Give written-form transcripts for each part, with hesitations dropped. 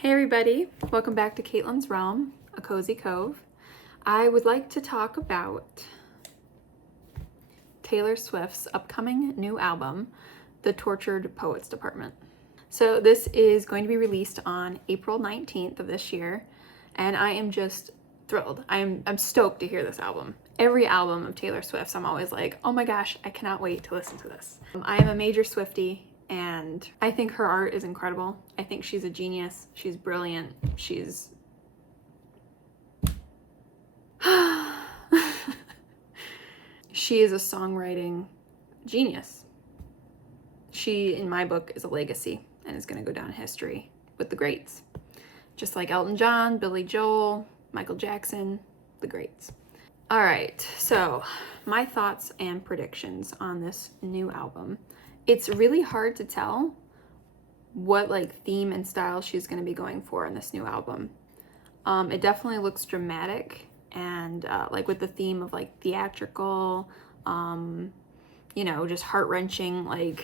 Hey everybody, welcome back to Caitlin's Realm, a cozy cove. I would like to talk about Taylor Swift's upcoming new album, The Tortured Poets Department. So this is going to be released on April 19th of this year, and I am just thrilled. I'm stoked to hear this album. Every album of Taylor Swift's, I'm always like, oh my gosh, I cannot wait to listen to this. I am a major Swiftie, and I think her art is incredible. I think she's a genius. She's brilliant. She's... she is a songwriting genius. She, in my book, is a legacy and is going to go down in history with the greats. Just like Elton John, Billy Joel, Michael Jackson, the greats. All right, so my thoughts and predictions on this new album. It's really hard to tell what theme and style she's going to be going for in this new album. It definitely looks dramatic and with the theme of theatrical, just heart-wrenching,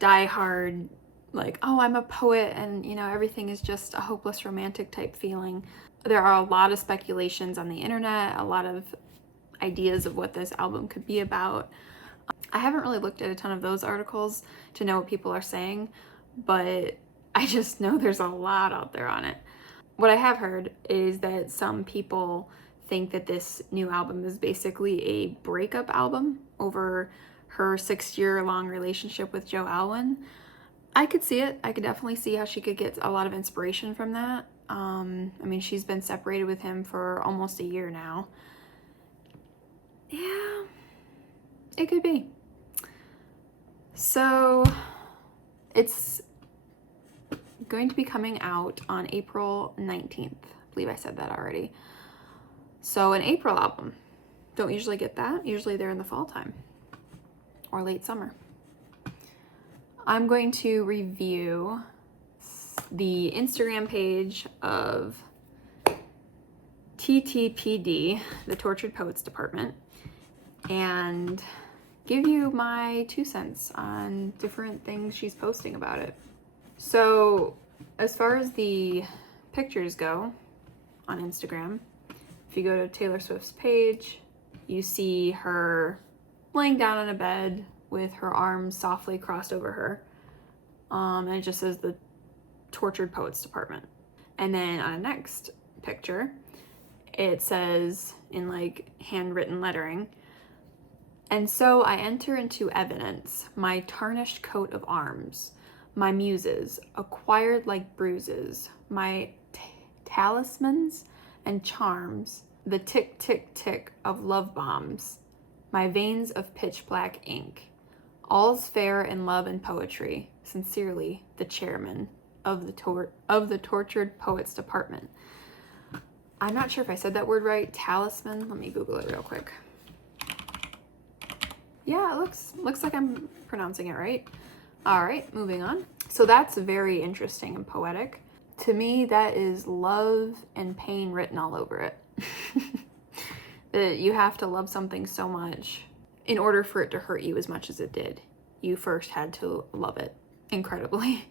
die-hard, oh, I'm a poet and everything is just a hopeless romantic type feeling. There are a lot of speculations on the internet, a lot of ideas of what this album could be about. I haven't really looked at a ton of those articles to know what people are saying, but I just know there's a lot out there on it. What I have heard is that some people think that this new album is basically a breakup album over her 6-year-long relationship with Joe Alwyn. I could see it. I could definitely see how she could get a lot of inspiration from that. She's been separated with him for almost a year now. Yeah, it could be. So it's going to be coming out on April 19th. I believe I said that already. So an April album. Don't usually get that. Usually they're in the fall time or late summer. I'm going to review the Instagram page of TTPD, the Tortured Poets Department, and give you my 2 cents on different things she's posting about it. So as far as the pictures go on Instagram, if you go to Taylor Swift's page, you see her laying down on a bed with her arms softly crossed over her. And it just says the Tortured Poets Department. And then on the next picture, it says in handwritten lettering, "And so I enter into evidence my tarnished coat of arms, my muses, acquired like bruises, my talismans and charms, the tick, tick, tick of love bombs, my veins of pitch black ink. All's fair in love and poetry. Sincerely, the chairman of the Tortured Poets Department." I'm not sure if I said that word right. Talisman. Let me Google it real quick. Yeah, it looks like I'm pronouncing it right. All right, moving on. So that's very interesting and poetic. To me, that is love and pain written all over it. That you have to love something so much in order for it to hurt you as much as it did. You first had to love it incredibly.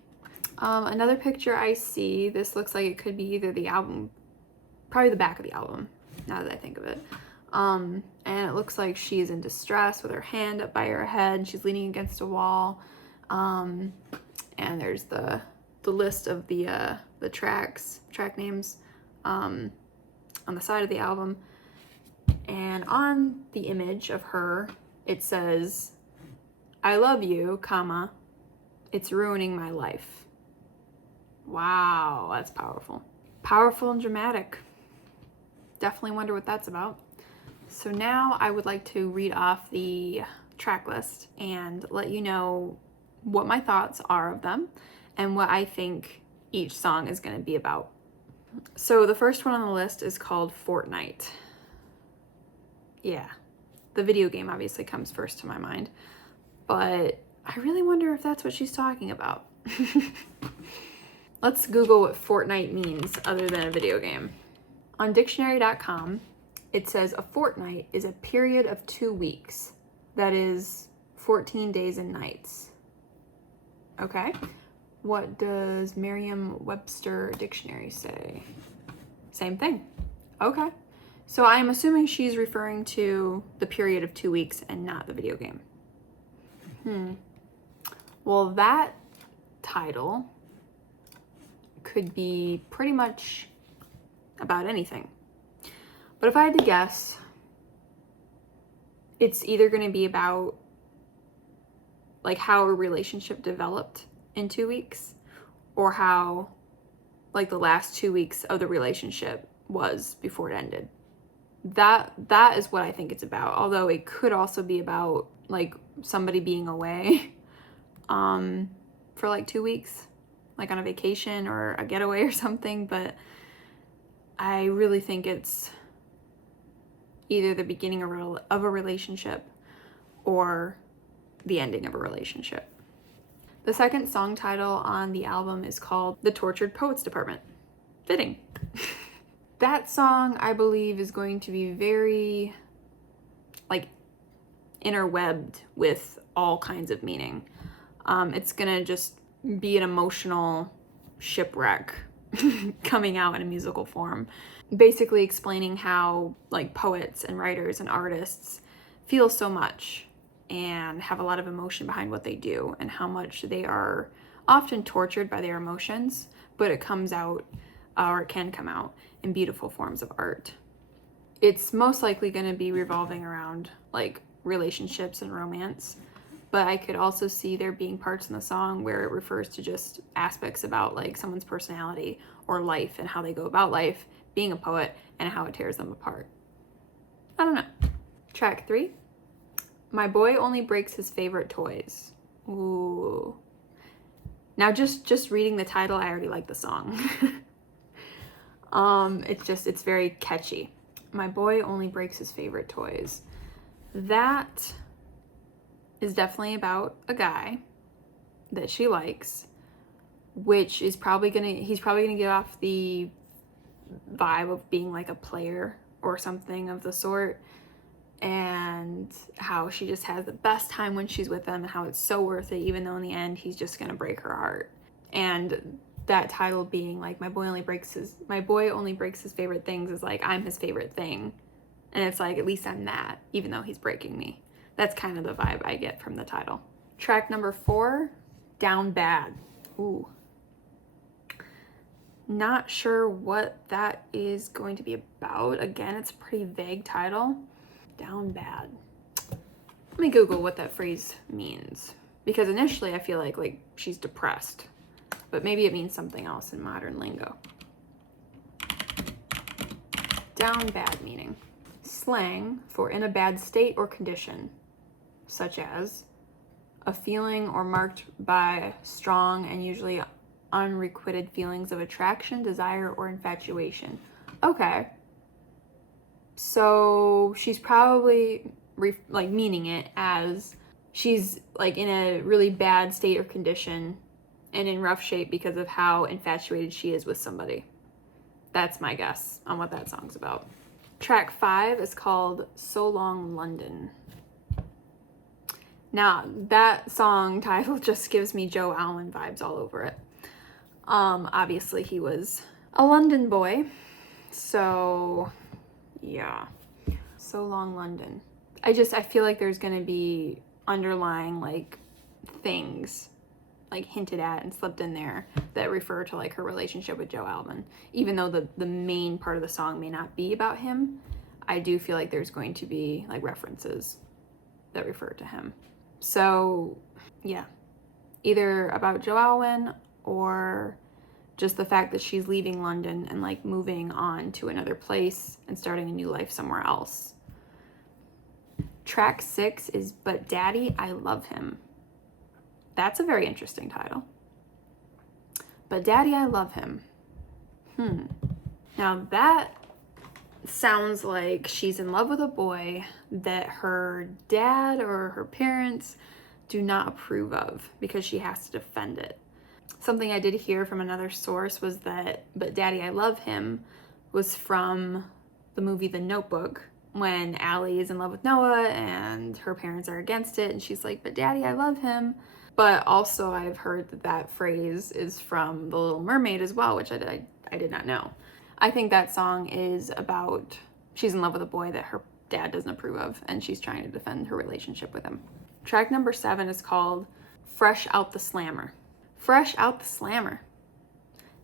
Another picture I see, this looks like it could be either the album, probably the back of the album, now that I think of it. And it looks like she is in distress with her hand up by her head. She's leaning against a wall. And there's the list of the track names on the side of the album. And on the image of her, it says, "I love you, comma, it's ruining my life." Wow, that's powerful. Powerful and dramatic. Definitely wonder what that's about. So now I would like to read off the track list and let you know what my thoughts are of them and what I think each song is going to be about. So the first one on the list is called Fortnite. Yeah, the video game obviously comes first to my mind, but I really wonder if that's what she's talking about. Let's Google what Fortnite means other than a video game. On dictionary.com, it says a fortnight is a period of 2 weeks. That is 14 days and nights. Okay. What does Merriam-Webster dictionary say? Same thing. Okay. So I'm assuming she's referring to the period of 2 weeks and not the video game. Well, that title could be pretty much about anything. But if I had to guess, it's either going to be about like how a relationship developed in 2 weeks, or how like the last 2 weeks of the relationship was before it ended. That is what I think it's about. Although it could also be about like somebody being away for like 2 weeks, like on a vacation or a getaway or something. But I really think it's either the beginning of a relationship or the ending of a relationship. The second song title on the album is called The Tortured Poets Department. Fitting. That song, I believe, is going to be very, like, interwebbed with all kinds of meaning. It's gonna just be an emotional shipwreck coming out in a musical form. Basically explaining how, like, poets and writers and artists feel so much and have a lot of emotion behind what they do, and how much they are often tortured by their emotions, but it comes out, or it can come out, in beautiful forms of art. It's most likely going to be revolving around like relationships and romance, but I could also see there being parts in the song where it refers to just aspects about like someone's personality or life and how they go about life, being a poet, and how it tears them apart. I don't know. Track 3. My boy only breaks his favorite toys. Ooh. Now just reading the title, I already like the song. It's very catchy. My boy only breaks his favorite toys. That is definitely about a guy that she likes, which is he's probably gonna give off the vibe of being like a player or something of the sort, and how she just has the best time when she's with him, and how it's so worth it, even though in the end he's just gonna break her heart. And that title being like my boy only breaks his favorite things is like I'm his favorite thing, and it's like at least I'm that, even though he's breaking me. That's kind of the vibe I get from the title. Track number 4, Down Bad. Ooh. Not sure what that is going to be about. Again, it's a pretty vague title. Down bad. Let me Google what that phrase means, because initially I feel like she's depressed, but maybe it means something else in modern lingo. Down bad meaning. Slang for in a bad state or condition, such as a feeling or marked by strong and usually unrequited feelings of attraction, desire, or infatuation. Okay. So she's probably meaning it as she's like in a really bad state or condition and in rough shape because of how infatuated she is with somebody. That's my guess on what that song's about. Track 5 is called So Long London. Now, that song title just gives me Joe Alwyn vibes all over it. Obviously he was a London boy, so yeah. So Long London. I feel like there's gonna be underlying like things like hinted at and slipped in there that refer to like her relationship with Joe Alwyn. Even though the main part of the song may not be about him, I do feel like there's going to be like references that refer to him. So yeah, either about Joe Alwyn or just the fact that she's leaving London and like moving on to another place and starting a new life somewhere else. Track 6 is But Daddy, I Love Him. That's a very interesting title. But Daddy, I Love Him. Now that sounds like she's in love with a boy that her dad or her parents do not approve of because she has to defend it. Something I did hear from another source was that But Daddy, I Love Him was from the movie The Notebook, when Allie is in love with Noah and her parents are against it, and she's like, but Daddy, I love him. But also I've heard that that phrase is from The Little Mermaid as well, which I did not know. I think that song is about she's in love with a boy that her dad doesn't approve of, and she's trying to defend her relationship with him. Track number 7 is called Fresh Out the Slammer. Fresh Out the Slammer.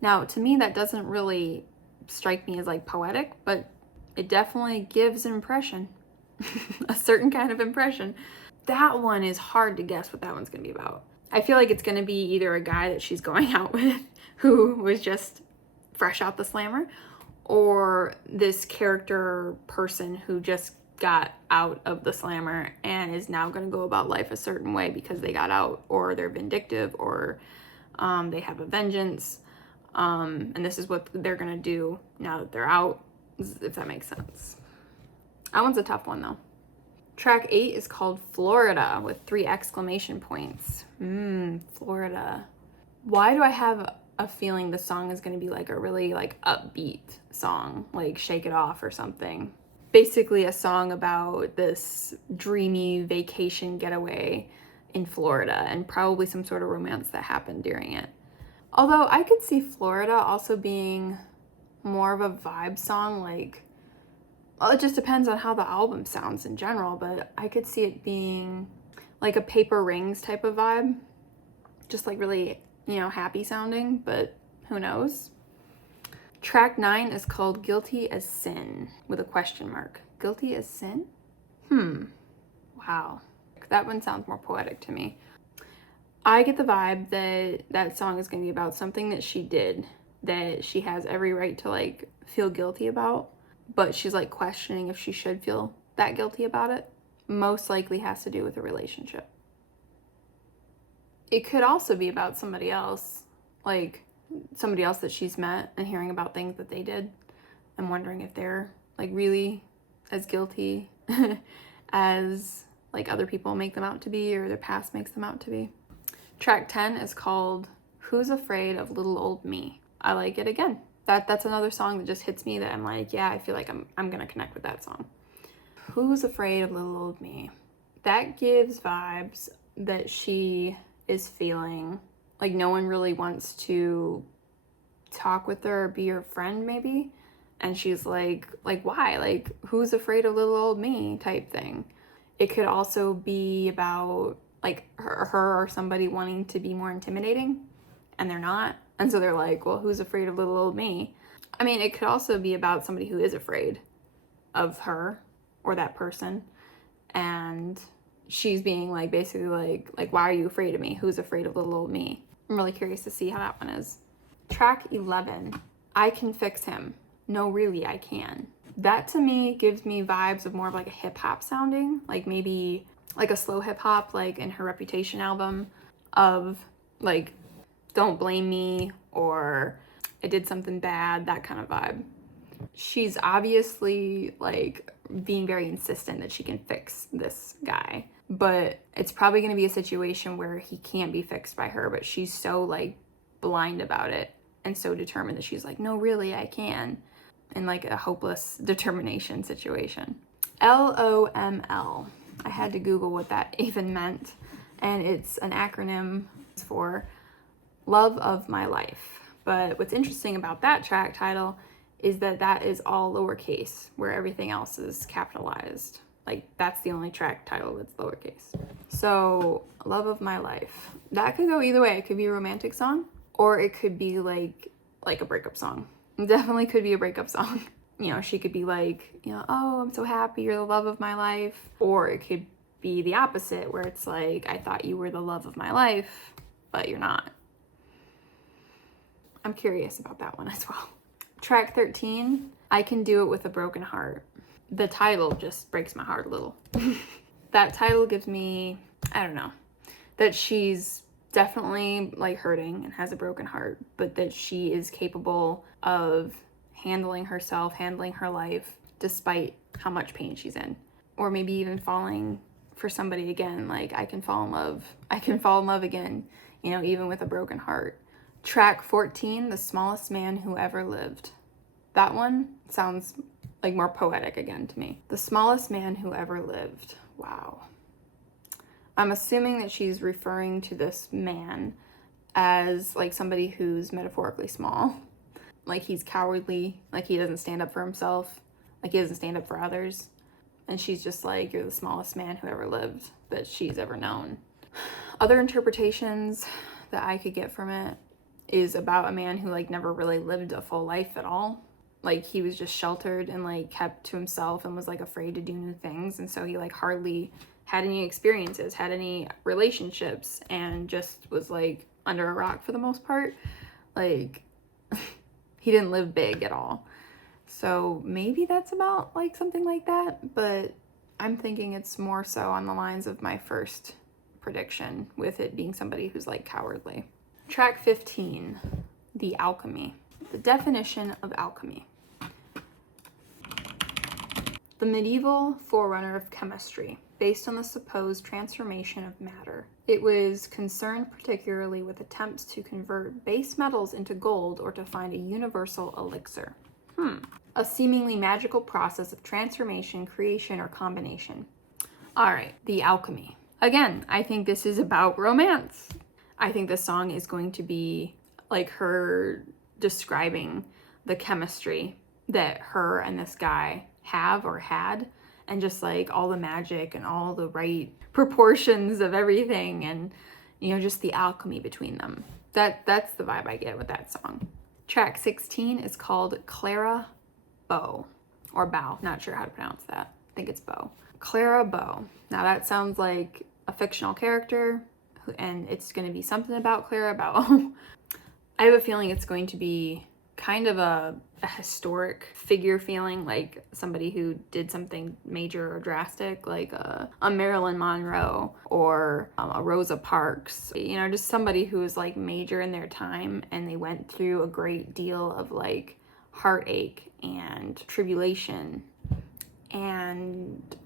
Now, to me, that doesn't really strike me as like poetic, but it definitely gives an impression, a certain kind of impression. That one is hard to guess what that one's gonna be about. I feel like it's gonna be either a guy that she's going out with who was just fresh out the slammer, or this character person who just got out of the slammer and is now gonna go about life a certain way because they got out, or they're vindictive, or they have a vengeance. And this is what they're gonna do now that they're out, if that makes sense. That one's a tough one though. Track 8 is called Florida with 3 exclamation points. Florida. Why do I have a feeling the song is gonna be like a really like upbeat song, like Shake It Off or something? Basically a song about this dreamy vacation getaway in Florida and probably some sort of romance that happened during it. Although I could see Florida also being more of a vibe song, like, well, it just depends on how the album sounds in general, but I could see it being like a Paper Rings type of vibe. Just like really, happy sounding, but who knows? Track 9 is called Guilty as Sin with a question mark. Guilty as Sin? Wow. That one sounds more poetic to me. I get the vibe that that song is going to be about something that she did that she has every right to like feel guilty about, but she's like questioning if she should feel that guilty about it. Most likely has to do with a relationship. It could also be about somebody else, like somebody else that she's met and hearing about things that they did and wondering if they're like really as guilty as like other people make them out to be, or their past makes them out to be. Track 10 is called Who's Afraid of Little Old Me? I like it again. That's another song that just hits me that I'm like, yeah, I feel like I'm gonna connect with that song. Who's Afraid of Little Old Me? That gives vibes that she is feeling like no one really wants to talk with her or be her friend maybe. And she's like why? Like, who's afraid of little old me type thing. It could also be about like her or somebody wanting to be more intimidating and they're not. And so they're like, well, who's afraid of little old me? I mean, it could also be about somebody who is afraid of her or that person. And she's being like, basically like, why are you afraid of me? Who's afraid of little old me? I'm really curious to see how that one is. Track 11, I Can Fix Him. No, really, I can. That to me gives me vibes of more of like a hip hop sounding, like maybe like a slow hip hop, like in her Reputation album, of like, don't blame me, or I did something bad, that kind of vibe. She's obviously like being very insistent that she can fix this guy, but it's probably going to be a situation where he can't be fixed by her, but she's so like blind about it and so determined that she's like, no, really, I can, in like a hopeless determination situation. LOML. I had to Google what that even meant, and it's an acronym for Love of My Life. But what's interesting about that track title is that that is all lowercase, where everything else is capitalized. Like, that's the only track title that's lowercase. So, Love of My Life. That could go either way. It could be a romantic song, or it could be like a breakup song. It definitely could be a breakup song. She could be like, oh, I'm so happy, you're the love of my life. Or it could be the opposite, where it's like, I thought you were the love of my life, but you're not. I'm curious about that one as well. Track 13, I Can Do It With a Broken Heart. The title just breaks my heart a little. That title gives me, I don't know, that she's definitely like hurting and has a broken heart, but that she is capable of handling herself, handling her life, despite how much pain she's in. Or maybe even falling for somebody again, like I can fall in love again, even with a broken heart. Track 14, The Smallest Man Who Ever Lived. That one sounds like more poetic again to me. The smallest man who ever lived. Wow. I'm assuming that she's referring to this man as like somebody who's metaphorically small. Like he's cowardly, like he doesn't stand up for himself, like he doesn't stand up for others. And she's just like, you're the smallest man who ever lived that she's ever known. Other interpretations that I could get from it is about a man who like never really lived a full life at all. Like he was just sheltered and like kept to himself and was like afraid to do new things. And so he like hardly had any experiences, had any relationships, and just was like under a rock for the most part. Like he didn't live big at all. So maybe that's about like something like that, but I'm thinking it's more so on the lines of my first prediction, with it being somebody who's like cowardly. Track 15, the alchemy. The definition of alchemy. The medieval forerunner of chemistry, based on the supposed transformation of matter. It was concerned particularly with attempts to convert base metals into gold or to find a universal elixir. A seemingly magical process of transformation, creation, or combination. All right, the alchemy. Again, I think this is about romance. I think this song is going to be like her describing the chemistry that her and this guy have or had, and just like all the magic and all the right proportions of everything, and you know, just the alchemy between them. That's the vibe I get with that song. Track 16 is called Clara Bow, or Bow, not sure how to pronounce that. I think it's Bow. Clara Bow. Now that sounds like a fictional character, and it's going to be something about Clara Bow. I have a feeling it's going to be kind of a historic figure feeling, like somebody who did something major or drastic, like a Marilyn Monroe or a Rosa Parks, you know, just somebody who was like major in their time, and they went through a great deal of like heartache and tribulation, and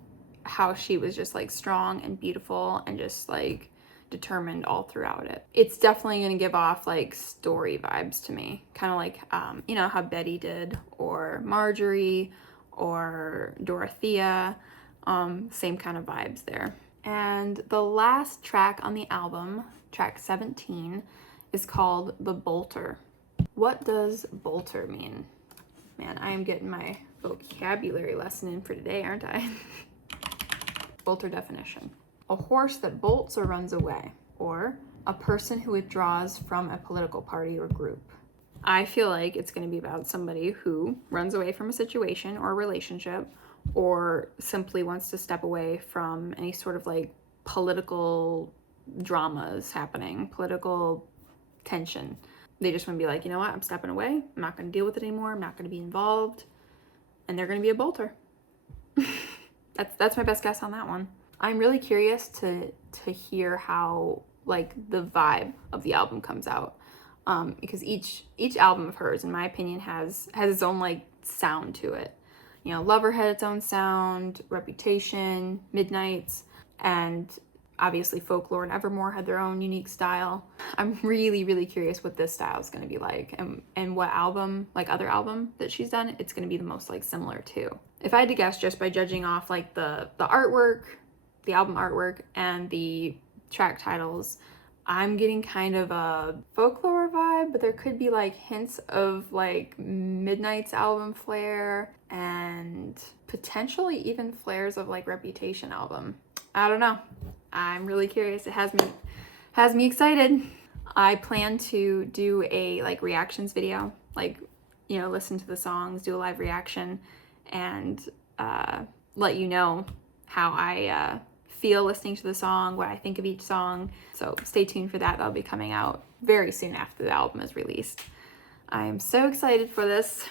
how she was just like strong and beautiful and just like determined all throughout it. It's definitely going to give off like story vibes to me, kind of like you know how Betty did, or Marjorie, or Dorothea. Same kind of vibes there. And the last track on the album, track 17, is called The Bolter. What does bolter mean? Man, I am getting my vocabulary lesson in for today, aren't I? Bolter definition. A horse that bolts or runs away, or a person who withdraws from a political party or group. I feel like it's going to be about somebody who runs away from a situation or a relationship, or simply wants to step away from any sort of like political dramas happening, political tension. They just want to be like, you know what, I'm stepping away. I'm not going to deal with it anymore. I'm not going to be involved. And they're going to be a bolter. That's my best guess on that one. I'm really curious to hear how like the vibe of the album comes out, because each album of hers, in my opinion, has its own like sound to it. You know, Lover had its own sound, Reputation, Midnights, and obviously Folklore and Evermore had their own unique style. I'm really curious what this style is going to be like, and what album, like other album that she's done, it's going to be the most like similar to. If I had to guess, just by judging off like the artwork, the album artwork, and the track titles, I'm getting kind of a Folklore vibe, but there could be like hints of like Midnight's album flair, and potentially even flares of like Reputation album. I don't know. I'm really curious. It has me excited. I plan to do a like reactions video, like, you know, listen to the songs, do a live reaction, and let you know how I feel listening to the song, what I think of each song. So stay tuned for that. That'll be coming out very soon after the album is released. I'm so excited for this.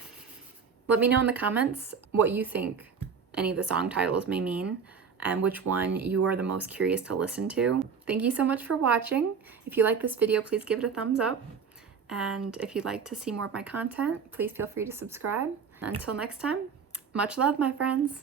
Let me know in the comments what you think any of the song titles may mean, and which one you are the most curious to listen to. Thank you so much for watching. If you like this video, please give it a thumbs up. And if you'd like to see more of my content, please feel free to subscribe. Until next time, much love, my friends.